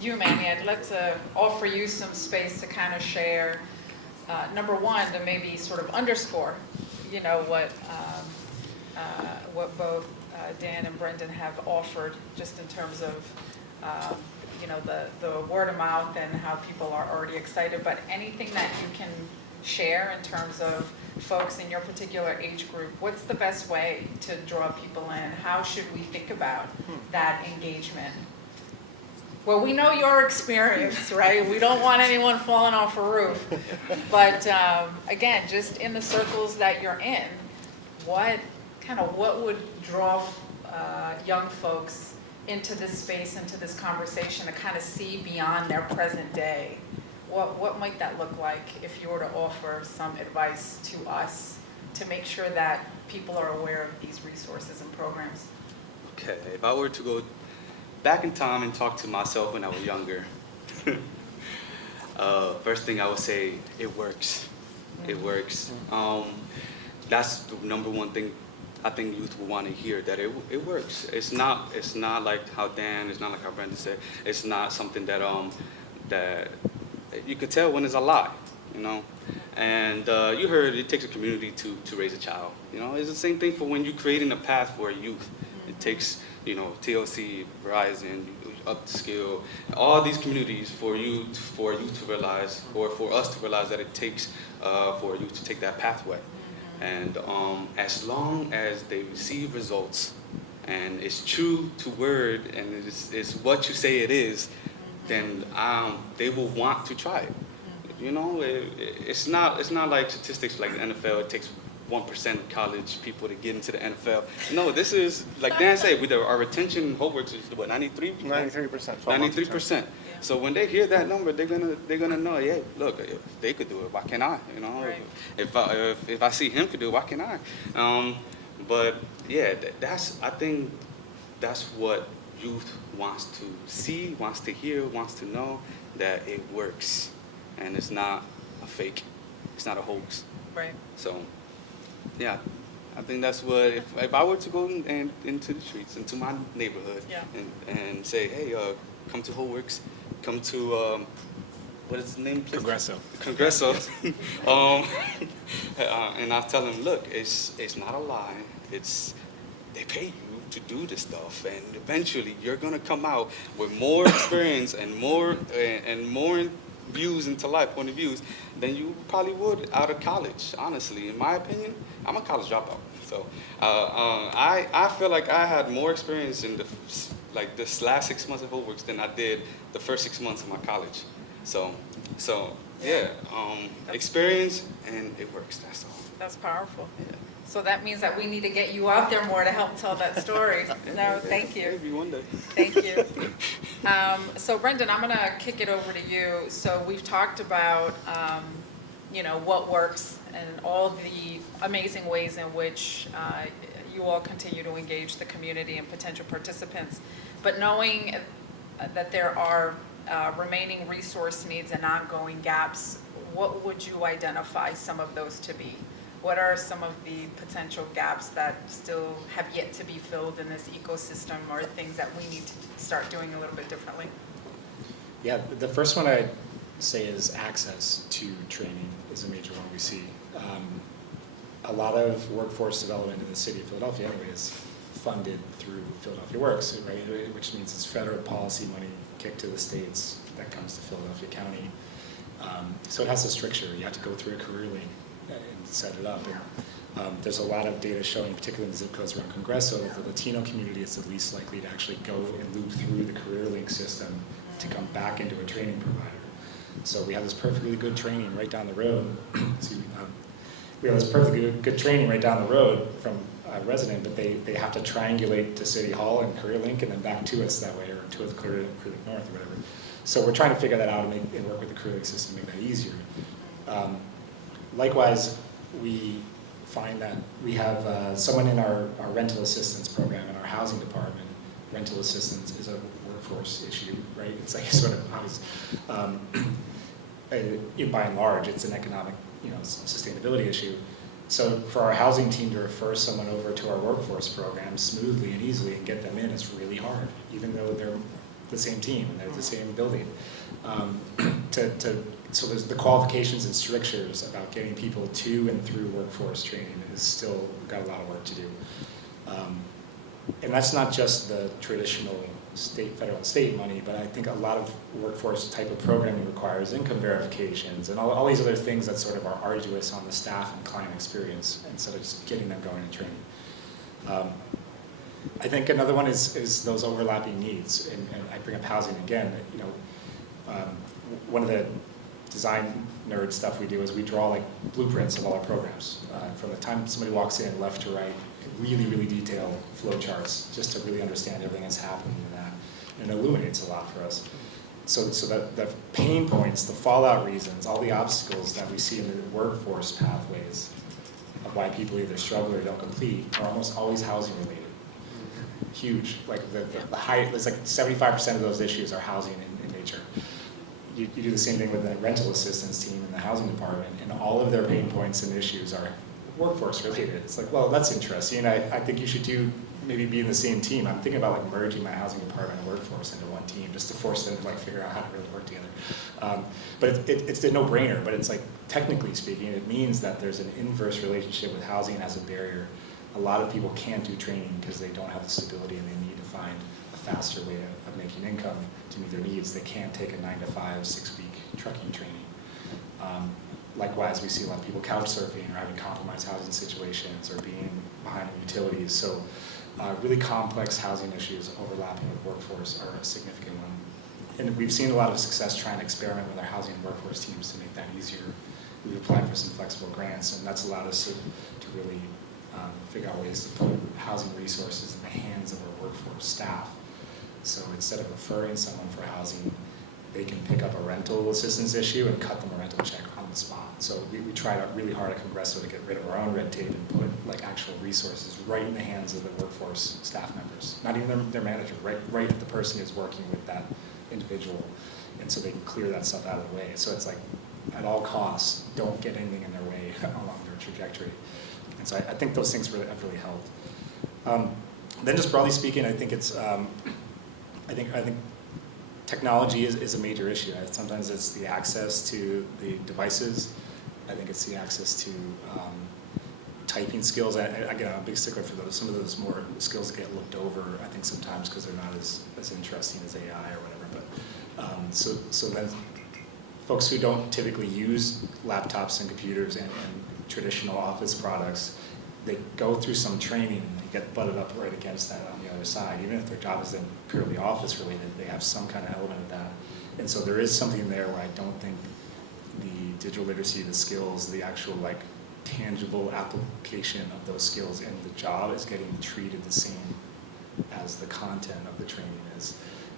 you, Manny? I'd like to offer you some space to kind of share, number one, to maybe sort of underscore, what both Dan and Brendan have offered, just in terms of the word of mouth and how people are already excited, but anything that you can share in terms of folks in your particular age group, what's the best way to draw people in? How should we think about that engagement? Well, we know your experience, right? We don't want anyone falling off a roof. But again, just in the circles that you're in, what would draw young folks into this space, into this conversation, to kind of see beyond their present day? What might that look like if you were to offer some advice to us to make sure that people are aware of these resources and programs? Okay, if I were to go back in time and talk to myself when I was younger, first thing I would say, it works. It works. That's the number one thing I think youth will want to hear, that it works. It's not like how Dan, it's not like how Brendan said, it's not something that that you could tell when it's a lie, And you heard it takes a community to raise a child. It's the same thing for when you're creating a path for youth. It takes TLC, Verizon, Upskill, all these communities for you to realize, or for us to realize that it takes for you to take that pathway. And as long as they receive results, and it's true to word, and it's what you say it is, then they will want to try it. It's not like statistics like the NFL. It takes 1% of college people to get into the NFL. No, this is, like Dan said, our retention in HopeWorks is what, 93%? 93%. 93%. So when they hear that number, they're gonna know, yeah, look, if they could do it, why can't I? Right. If I see him could do it, why can't I? But yeah, I think that's what youth wants to see, wants to hear, wants to know, that it works, and it's not a fake, it's not a hoax. Right. So, yeah, I think that's what, if I were to go into the streets, into my neighborhood, Yeah. and say, hey, come to HopeWorks, come to, what is the name? Congresso. And I tell them, look, it's not a lie. They pay you to do this stuff, and eventually you're gonna come out with more experience and more views into life, point of views, than you probably would out of college. Honestly, in my opinion, I'm a college dropout. So I feel like I had more experience in this last 6 months of HopeWorks than I did the first 6 months of my college. So yeah, experience, and it works. That's all. That's powerful. Yeah. So that means that we need to get you out there more to help tell that story. No, thank you. Maybe one day. Thank you. So Brendan, I'm gonna kick it over to you. So we've talked about, what works and all the amazing ways in which you all continue to engage the community and potential participants. But knowing that there are remaining resource needs and ongoing gaps, what would you identify some of those to be? What are some of the potential gaps that still have yet to be filled in this ecosystem, or things that we need to start doing a little bit differently? Yeah, the first one I'd say is access to training is a major one we see. A lot of workforce development in the city of Philadelphia anyway is funded through Philadelphia Works, right? Which means it's federal policy money kicked to the states that comes to Philadelphia County. So it has a stricture. You have to go through a career link and set it up. And, there's a lot of data showing, particularly in the zip codes around Congresso, that the Latino community is the least likely to actually go and loop through the career link system to come back into a training provider. So we have this perfectly good training right down the road. We have this perfectly good training right down the road from a resident, but they have to triangulate to City Hall and Career Link and then back to us that way, or to the Career Link North or whatever. So we're trying to figure that out and work with the Career Link system to make that easier. Likewise, we find that we have someone in our rental assistance program in our housing department. Rental assistance is a workforce issue, right? It's like sort of obvious. By and large, it's an economic, sustainability issue. So for our housing team to refer someone over to our workforce program smoothly and easily and get them in is really hard, even though they're the same team and they're the same building. So there's the qualifications and strictures about getting people to and through workforce training is still got a lot of work to do. And that's not just the traditional federal and state money, but I think a lot of workforce type of programming requires income verifications and all these other things that sort of are arduous on the staff and client experience instead of just getting them going and training. I think another one is those overlapping needs, and I bring up housing again. One of the design nerd stuff we do is we draw like blueprints of all our programs. From the time somebody walks in, left to right, really, really detailed flow charts, just to really understand everything that's happening in that. And it illuminates a lot for us. So that the pain points, the fallout reasons, all the obstacles that we see in the workforce pathways of why people either struggle or don't complete are almost always housing related. Huge, like the high, it's like 75% of those issues are housing in nature. You do the same thing with the rental assistance team in the housing department, and all of their pain points and issues are workforce related. It's like, well, that's interesting. I think you should maybe be in the same team. I'm thinking about like merging my housing department and workforce into one team just to force them to like figure out how to really work together. But it's a no-brainer, but it's like, technically speaking, it means that there's an inverse relationship with housing as a barrier. A lot of people can't do training because they don't have the stability and they need to find a faster way of making income to meet their needs. They can't take a 9-to-5, 6-week trucking training. Likewise, we see a lot of people couch surfing or having compromised housing situations or being behind in utilities. So really complex housing issues overlapping with workforce are a significant one. And we've seen a lot of success trying to experiment with our housing and workforce teams to make that easier. We've applied for some flexible grants, and that's allowed us to really figure out ways to put housing resources in the hands of our workforce staff. So instead of referring someone for housing, they can pick up a rental assistance issue and cut them a rental check on the spot. So we tried out really hard at Congresso to get rid of our own red tape and put like actual resources right in the hands of the workforce staff members, not even their manager, right at the person who's working with that individual. And so they can clear that stuff out of the way. So it's like, at all costs, don't get anything in their way along their trajectory. And so I think those things have really helped. Then just broadly speaking, I think it's, I think technology is a major issue. Sometimes it's the access to the devices. I think it's the access to typing skills. Again, I'm a big stickler for those. Some of those more skills get looked over, I think, sometimes because they're not as interesting as AI or whatever. But so then folks who don't typically use laptops and computers and traditional office products, they go through some training and they get butted up right against that on the other side. Even if their job is then purely office related, they have some kind of element of that. And so there is something there where I don't think the digital literacy, the skills, the actual like tangible application of those skills in the job is getting treated the same as the content of the training is.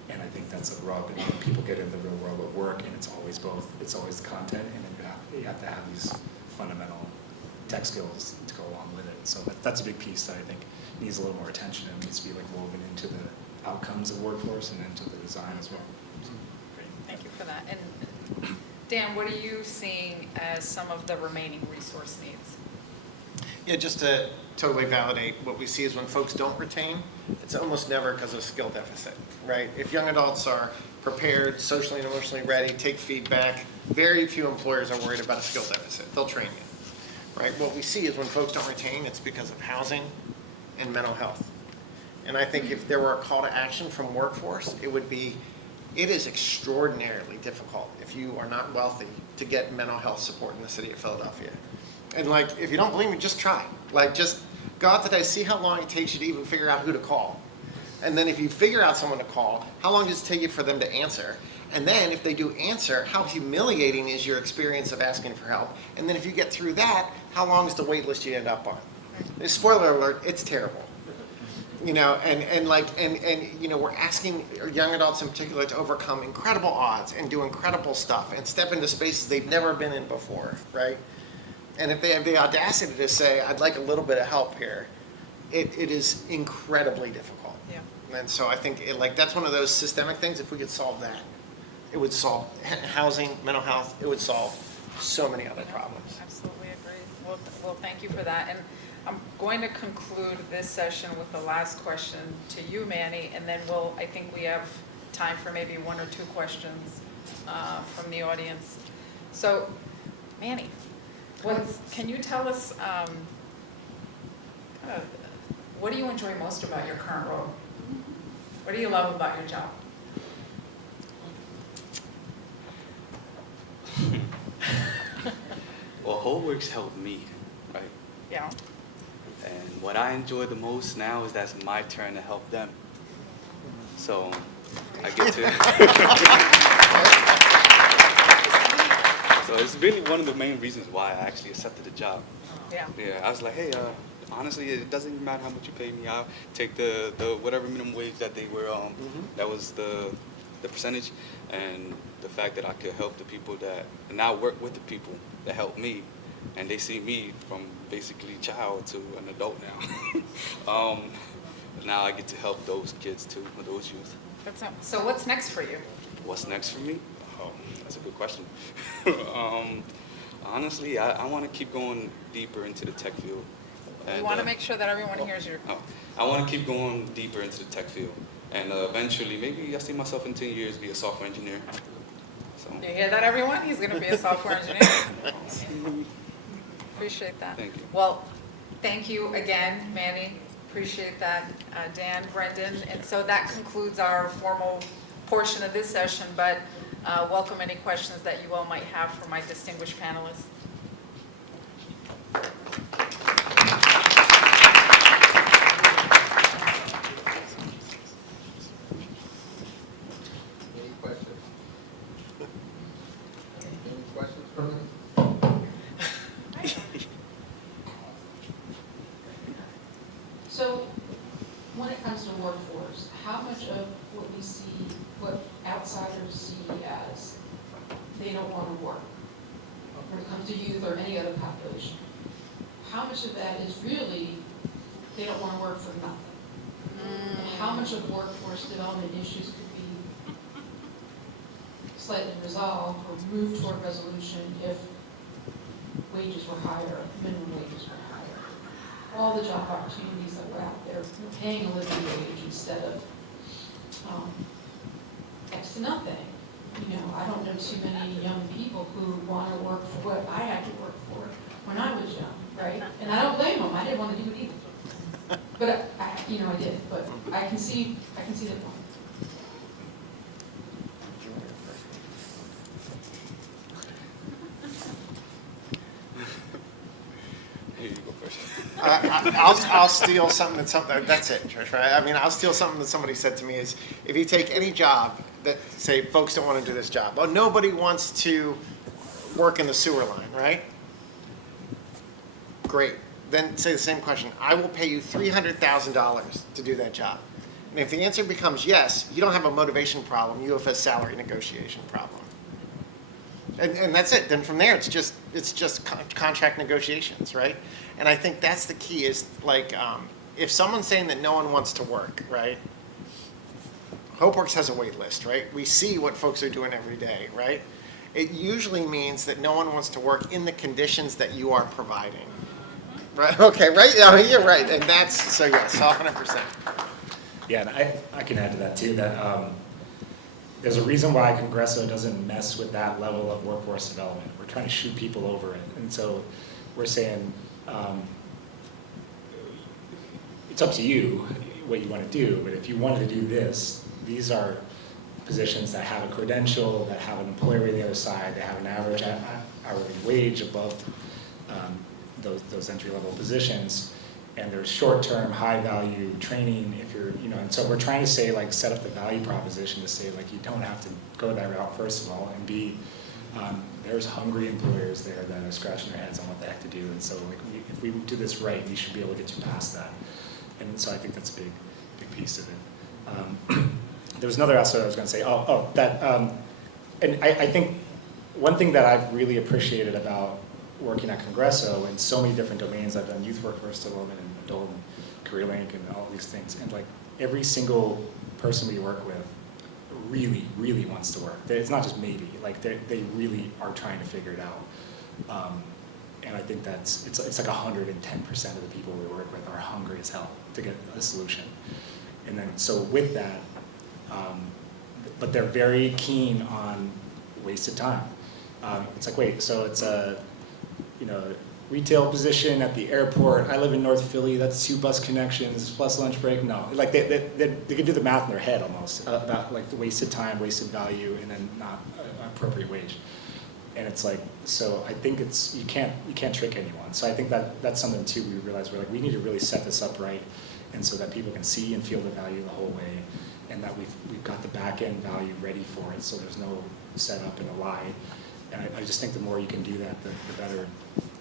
And I think that's a rub, and when people get in the real world of work, and it's always both. It's always the content, and then you have to have these fundamental tech skills to go along with it. So that's a big piece that I think needs a little more attention and needs to be like woven into the outcomes of workforce and into the design as well. Great, thank you for that. And Dan, what are you seeing as some of the remaining resource needs? Yeah, just to totally validate, what we see is when folks don't retain, it's almost never because of skill deficit, right? If young adults are prepared, socially and emotionally ready, take feedback, very few employers are worried about a skill deficit. They'll train you, right? What we see is when folks don't retain, it's because of housing and mental health. And I think if there were a call to action from workforce, it would be, it is extraordinarily difficult if you are not wealthy to get mental health support in the city of Philadelphia. And like, if you don't believe me, just try. Like, just go out today, see how long it takes you to even figure out who to call. And then if you figure out someone to call, how long does it take you for them to answer? And then if they do answer, how humiliating is your experience of asking for help? And then if you get through that, how long is the wait list you end up on? And spoiler alert, it's terrible. You know, and you know, we're asking young adults in particular to overcome incredible odds and do incredible stuff and step into spaces they've never been in before, right? And if they have the audacity to say, I'd like a little bit of help here, it is incredibly difficult. Yeah. And so I think that's one of those systemic things. If we could solve that, it would solve housing, mental health, it would solve so many other problems. Absolutely agree. Well, thank you for that. And I'm going to conclude this session with the last question to you, Manny, and then I think we have time for maybe one or two questions from the audience. So, Manny, can you tell us, what do you enjoy most about your current role? What do you love about your job? Well, HomeWorks helped me, right? Yeah. And what I enjoy the most now is that's my turn to help them. So I get to. So it's really one of the main reasons why I actually accepted the job. Yeah. Yeah, I was like, hey, honestly, it doesn't even matter how much you pay me. I'll take the whatever minimum wage that they were, that was the percentage, and the fact that I could help the people and now work with the people that help me, and they see me from basically child to an adult now. Now I get to help those kids too, or those youth. So what's next for you? What's next for me? Oh, that's a good question. Honestly, I want to keep going deeper into the tech field. We want to make sure that everyone hears your... I want to keep going deeper into the tech field. And eventually, maybe I see myself in 10 years be a software engineer. So. You hear that, everyone? He's going to be a software engineer. Appreciate that. Thank you. Well, thank you again, Manny. Appreciate that, Dan, Brendan. And so that concludes our formal portion of this session, but welcome any questions that you all might have for my distinguished panelists. Any questions? Any questions from us? So, when it comes to workforce, how much of what we see, what outsiders see as they don't want to work, when it comes to youth or any other population, how much of that is really they don't want to work for nothing? And how much of workforce development issues could be slightly resolved or moved toward resolution if wages were higher, minimum wages were higher? All the job opportunities that were out there, we're paying a living wage instead of next to nothing. You know, I don't know too many young people who want to work for what I had to work for when I was young, right? And I don't blame them. I didn't want to do it either. But I did. But I can see the point. Here you go first. I'll steal something that's it, Trish, right? I mean, I'll steal something that somebody said to me is, if you take any job that, say, folks don't want to do this job. Well, nobody wants to work in the sewer line, right? Great. Then say the same question. I will pay you $300,000 to do that job. And if the answer becomes yes, you don't have a motivation problem. You have a salary negotiation problem. And that's it. Then from there, it's just contract negotiations, right? And I think that's the key. Is like if someone's saying that no one wants to work, right? HopeWorks has a wait list, right? We see what folks are doing every day, right? It usually means that no one wants to work in the conditions that you are providing. Right, okay, right, yeah, you're right, and that's, so yes, 100%. Yeah, and I can add to that too, that there's a reason why Congresso doesn't mess with that level of workforce development. We're trying to shoot people over it, and so we're saying, it's up to you what you want to do, but if you wanted to do this, these are positions that have a credential, that have an employer on the other side, that have an average hourly wage above those entry-level positions, and there's short-term, high-value training if you're, and so we're trying to say, like, set up the value proposition to say, like, you don't have to go that route, first of all, and B, there's hungry employers there that are scratching their heads on what the heck to do, and so, like, if we do this right, we should be able to get you past that, and so I think that's a big piece of it. There was another aspect I was going to say, and I think one thing that I've really appreciated about working at Congresso in so many different domains. I've done youth workforce development and adult and career link and all these things. And like every single person we work with really, really wants to work. It's not just maybe, like they really are trying to figure it out. And I think it's like 110% of the people we work with are hungry as hell to get a solution. And then, so with that, but they're very keen on wasted time. It's like, wait, so it's a, retail position at the airport. I live in North Philly. That's 2 bus connections plus lunch break. No, like they can do the math in their head almost about like the wasted time, wasted value, and then not appropriate wage. And it's like, so I think you can't trick anyone. So I think that's something too we realized we need to really set this up right, and so that people can see and feel the value the whole way, and that we've got the back end value ready for it. So there's no setup and a lie. And I just think the more you can do that, the better.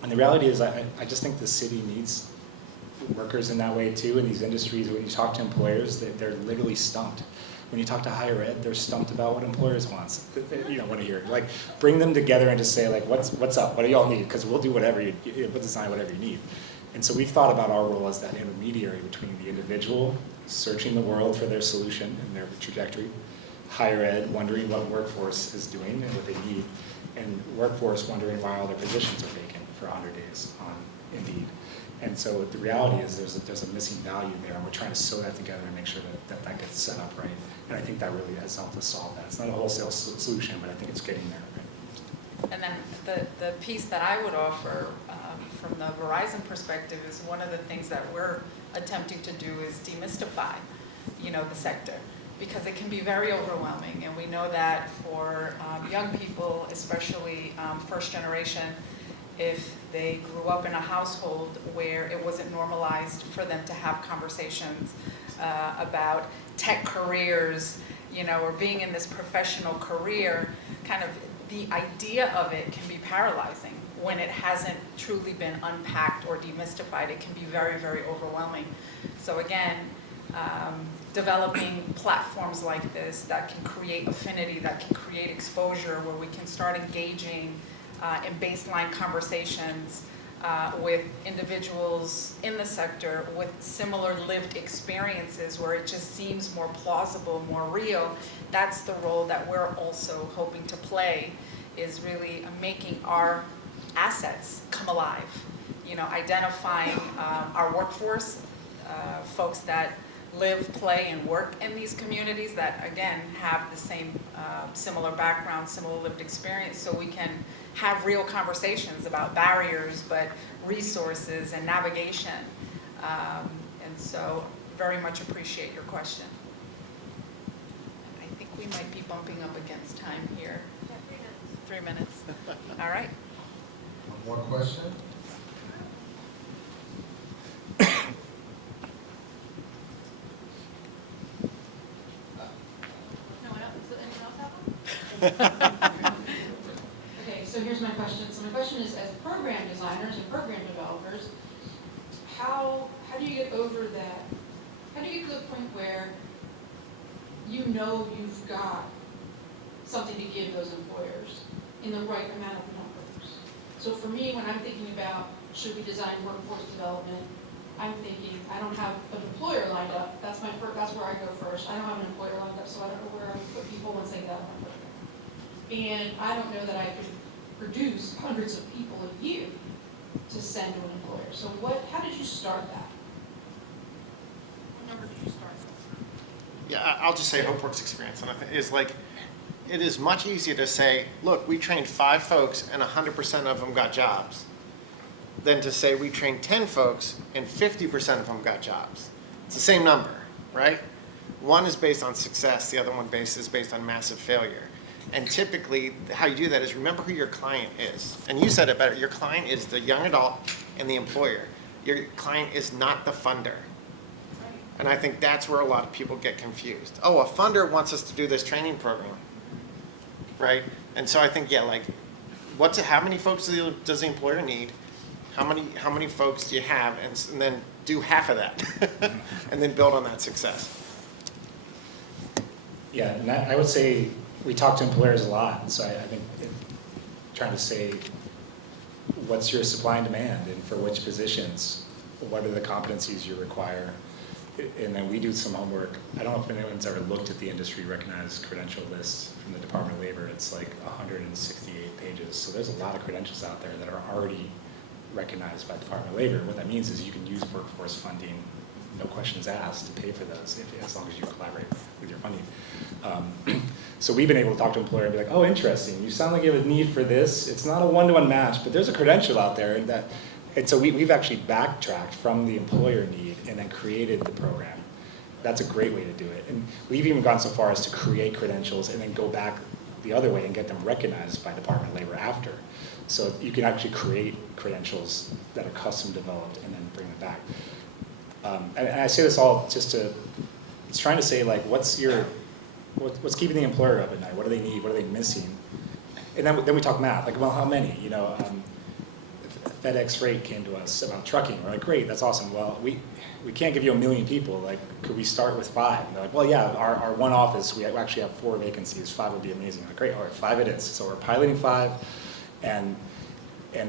And the reality is, I just think the city needs workers in that way too. In these industries, when you talk to employers, they're literally stumped. When you talk to higher ed, they're stumped about what employers want to hear. Like, bring them together and just say, like, what's up? What do y'all need? Because we'll do whatever we'll design whatever you need. And so we've thought about our role as that intermediary between the individual searching the world for their solution and their trajectory, higher ed wondering what workforce is doing and what they need, and workforce wondering why all their positions are vacant for 100 days on Indeed. And so the reality is there's a missing value there, and we're trying to sew that together and make sure that gets set up right. And I think that really has helped us solve that. It's not a wholesale solution, but I think it's getting there. Right? And then the piece that I would offer from the Verizon perspective is one of the things that we're attempting to do is demystify, the sector, because it can be very overwhelming. And we know that for young people, especially first generation, if they grew up in a household where it wasn't normalized for them to have conversations about tech careers, or being in this professional career, kind of the idea of it can be paralyzing when it hasn't truly been unpacked or demystified. It can be very, very overwhelming. So again, developing platforms like this that can create affinity, that can create exposure, where we can start engaging in baseline conversations with individuals in the sector with similar lived experiences, where it just seems more plausible, more real. That's the role that we're also hoping to play, is really making our assets come alive. Identifying our workforce, folks that live, play, and work in these communities that, again, have the same similar background, similar lived experience, so we can have real conversations about barriers, but resources and navigation. And so very much appreciate your question. I think we might be bumping up against time here. 3 minutes. All right. One more question? Okay, so here's my question. So my question is, as program designers and program developers, how do you get over that? How do you get to the point where you know you've got something to give those employers in the right amount of numbers? So for me, when I'm thinking about should we design workforce development, I'm thinking I don't have an employer lined up. That's where I go first. I don't have an employer lined up, so I don't know where I would put people once they get out of my program. And I don't know that I could produce hundreds of people a year to send to an employer. So how did you start that? What number did you start with? Yeah, I'll just say HopeWorks experience, and I think is like, it is much easier to say, look, we trained 5 folks and 100% of them got jobs, than to say we trained 10 folks and 50% of them got jobs. It's the same number, right? One is based on success, the other one is based on massive failure. And typically, how you do that is remember who your client is. And you said it better, your client is the young adult and the employer. Your client is not the funder. And I think that's where a lot of people get confused. Oh, a funder wants us to do this training program, right? And so I think, yeah, like, how many folks does the employer need? How many folks do you have? And then do half of that, and then build on that success. Yeah, and I would say we talk to employers a lot, so I think trying to say, what's your supply and demand, and for which positions? What are the competencies you require? And then we do some homework. I don't know if anyone's ever looked at the industry recognized credential list from the Department of Labor. It's like 168 pages. So there's a lot of credentials out there that are already recognized by the Department of Labor. What that means is you can use workforce funding, no questions asked, to pay for those as long as you collaborate with your funding. So we've been able to talk to an employer and be like, oh, interesting. You sound like you have a need for this. It's not a one-to-one match, but there's a credential out there. And so we've actually backtracked from the employer need and then created the program. That's a great way to do it. And we've even gone so far as to create credentials and then go back the other way and get them recognized by Department of Labor after. So you can actually create credentials that are custom developed and then bring them back. And I say this all just it's trying to say, like, what's keeping the employer up at night? What do they need? What are they missing? And then we talk math, like, well, how many? You know, FedEx Freight came to us about trucking. We're like, great, that's awesome. Well, we can't give you 1 million people. Like, could we start with 5? And they're like, well, yeah, our one office, we actually have 4 vacancies. 5 would be amazing. I'm like, great, all right, 5 it is. So we're piloting 5. And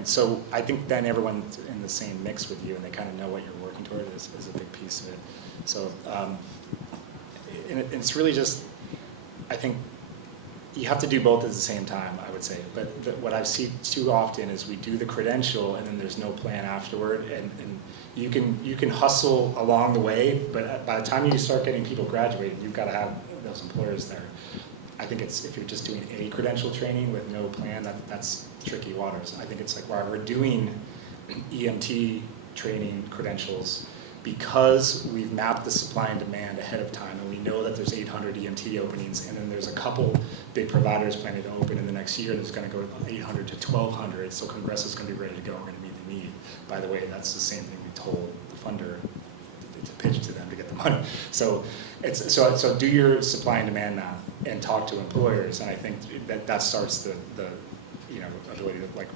so I think then everyone's in the same mix with you and they kind of know what you're working toward is a big piece of it. So, and it's really just, I think you have to do both at the same time, I would say. But what I see too often is we do the credential and then there's no plan afterward. And you can hustle along the way, but by the time you start getting people graduating, you've got to have those employers there. I think if you're just doing a credential training with no plan, that's tricky waters. I think it's like, wow, we're doing EMT training credentials because we've mapped the supply and demand ahead of time, and we know that there's 800 EMT openings, and then there's a couple big providers planning to open in the next year, and it's going to go to 800 to 1,200, so Congress is going to be ready to go. We're going to meet the need. By the way, that's the same thing we told the funder to pitch to them to get the money. So do your supply and demand math and talk to employers, and I think that starts the ability to, like,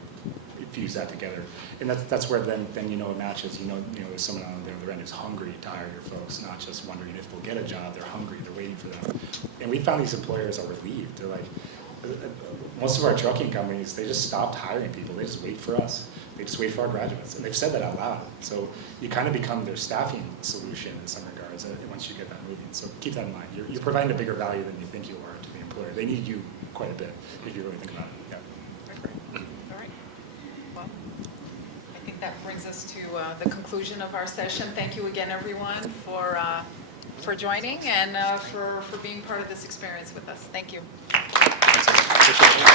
fuse that together, and that's where then it matches. There's someone on the other end who's hungry to hire your folks, not just wondering if they'll get a job. They're hungry. They're waiting for them, and we found these employers are relieved. They're like, most of our trucking companies, they just stopped hiring people. They just wait for us. They just wait for our graduates, and they've said that out loud. So you kind of become their staffing solution in some regards once you get that moving. So keep that in mind. You're providing a bigger value than you think you are to the employer. They need you quite a bit if you really think about it. Yeah. All right. Well, I think that brings us to the conclusion of our session. Thank you again, everyone, for joining and for being part of this experience with us. Thank you. Appreciate it.